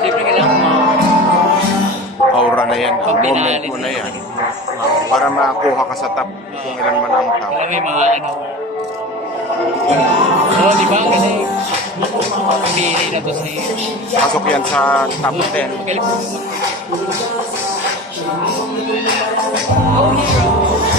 Siyempre kailangan mo Aura na yan. Moment pinalis mo na yan. Para makakuha ka sa top kung ilan man ang top. Alam mo yung mga ano. Oo, di ba? Galing. Pili na to sa'yo. Pasok yan sa top 10. Magaling. Oh, hero.